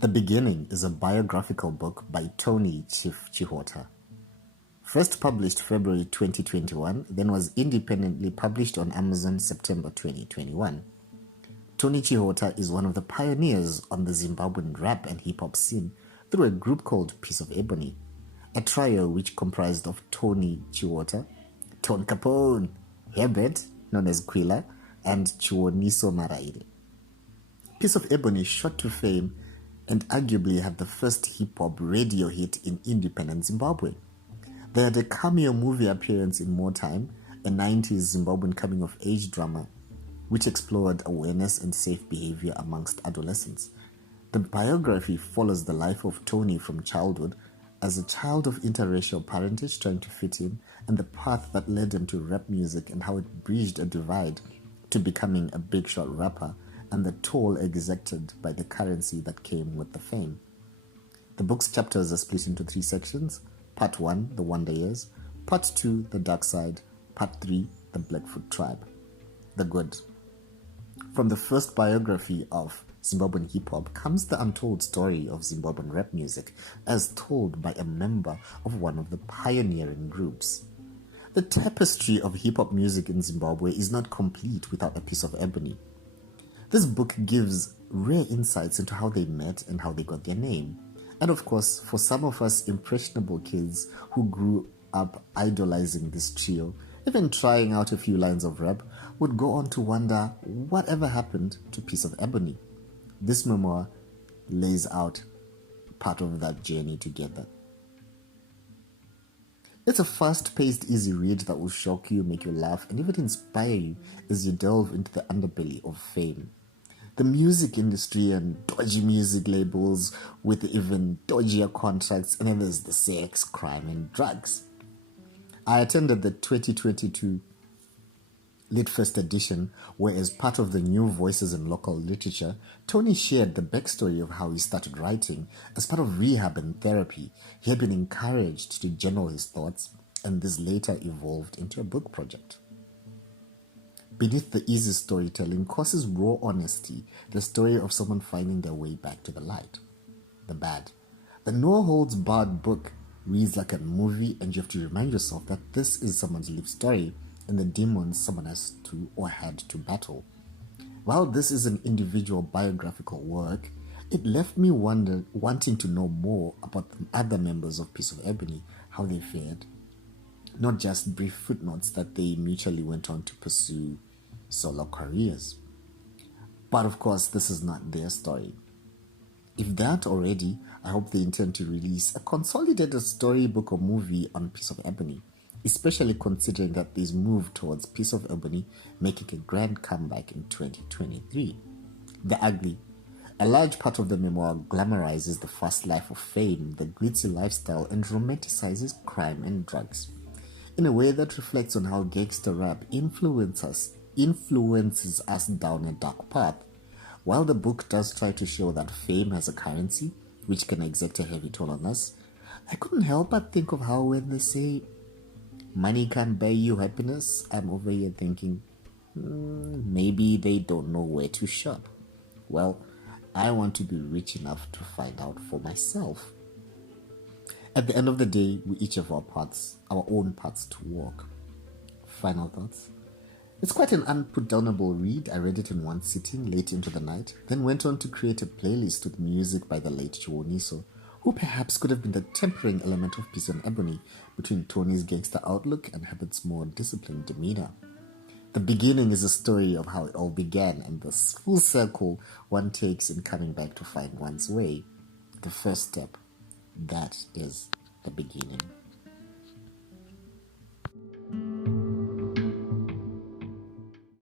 The Beginning is a biographical book by Tony Chihota. First published February 2021, then was independently published on Amazon September 2021. Tony Chihota is one of the pioneers on the Zimbabwean rap and hip-hop scene through a group called Piece of Ebony, a trio which comprised of Tony Chihota, Ton Capone, Herbert, known as Quilla, and Chiwoniso Maraire. Piece of Ebony shot to fame and arguably had the first hip-hop radio hit in independent Zimbabwe. They had a cameo movie appearance in More Time, a 90s Zimbabwean coming-of-age drama which explored awareness and safe behavior amongst adolescents. The biography follows the life of Tony from childhood as a child of interracial parentage trying to fit in, and the path that led him to rap music and how it bridged a divide to becoming a big shot rapper, and the toll exacted by the currency that came with the fame. The book's chapters are split into 3 sections: Part 1, The Wonder Years; Part 2, The Dark Side; Part 3, The Blackfoot Tribe. The Good. From the first biography of Zimbabwean hip-hop comes the untold story of Zimbabwean rap music as told by a member of one of the pioneering groups. The tapestry of hip-hop music in Zimbabwe is not complete without a Piece of Ebony. This book gives rare insights into how they met and how they got their name. And of course, for some of us impressionable kids who grew up idolizing this trio, even trying out a few lines of rap, would go on to wonder whatever happened to Piece of Ebony. This memoir lays out part of that journey together. It's a fast-paced, easy read that will shock you, make you laugh, and even inspire you as you delve into the underbelly of fame. The music industry and dodgy music labels with even dodgier contracts, and then there's the sex, crime, and drugs. I attended the 2022 Lit First edition, where as part of the New Voices in Local Literature, Tony shared the backstory of how he started writing. As part of rehab and therapy, he had been encouraged to journal his thoughts, and this later evolved into a book project. Beneath the easy storytelling courses raw honesty, the story of someone finding their way back to the light. The bad. The no-holds-barred book reads like a movie, and you have to remind yourself that this is someone's lived story and the demons someone has to or had to battle. While this is an individual biographical work, it left me wanting to know more about the other members of Piece of Ebony, how they fared, not just brief footnotes that they mutually went on to pursue solo careers. But of course, this is not their story. If that already, I hope they intend to release a consolidated storybook or movie on Piece of Ebony, especially considering that these move towards Piece of Ebony making a grand comeback in 2023. The Ugly. A large part of the memoir glamorizes the fast life of fame, the glitzy lifestyle, and romanticizes crime and drugs in a way that reflects on how gangster rap influences us down a dark path. While the book does try to show that fame has a currency which can exact a heavy toll on us, I couldn't help but think of how when they say money can't buy you happiness, I'm over here thinking, maybe they don't know where to shop. Well, I want to be rich enough to find out for myself. At the end of the day, we each have our own paths to walk. Final thoughts. It's quite an unputdownable read. I read it in one sitting late into the night, then went on to create a playlist with music by the late Chiwoniso, who perhaps could have been the tempering element of Piece of Ebony between Tony's gangster outlook and Herbert's more disciplined demeanor. The Beginning is a story of how it all began and the full circle one takes in coming back to find one's way. The first step, that is the beginning.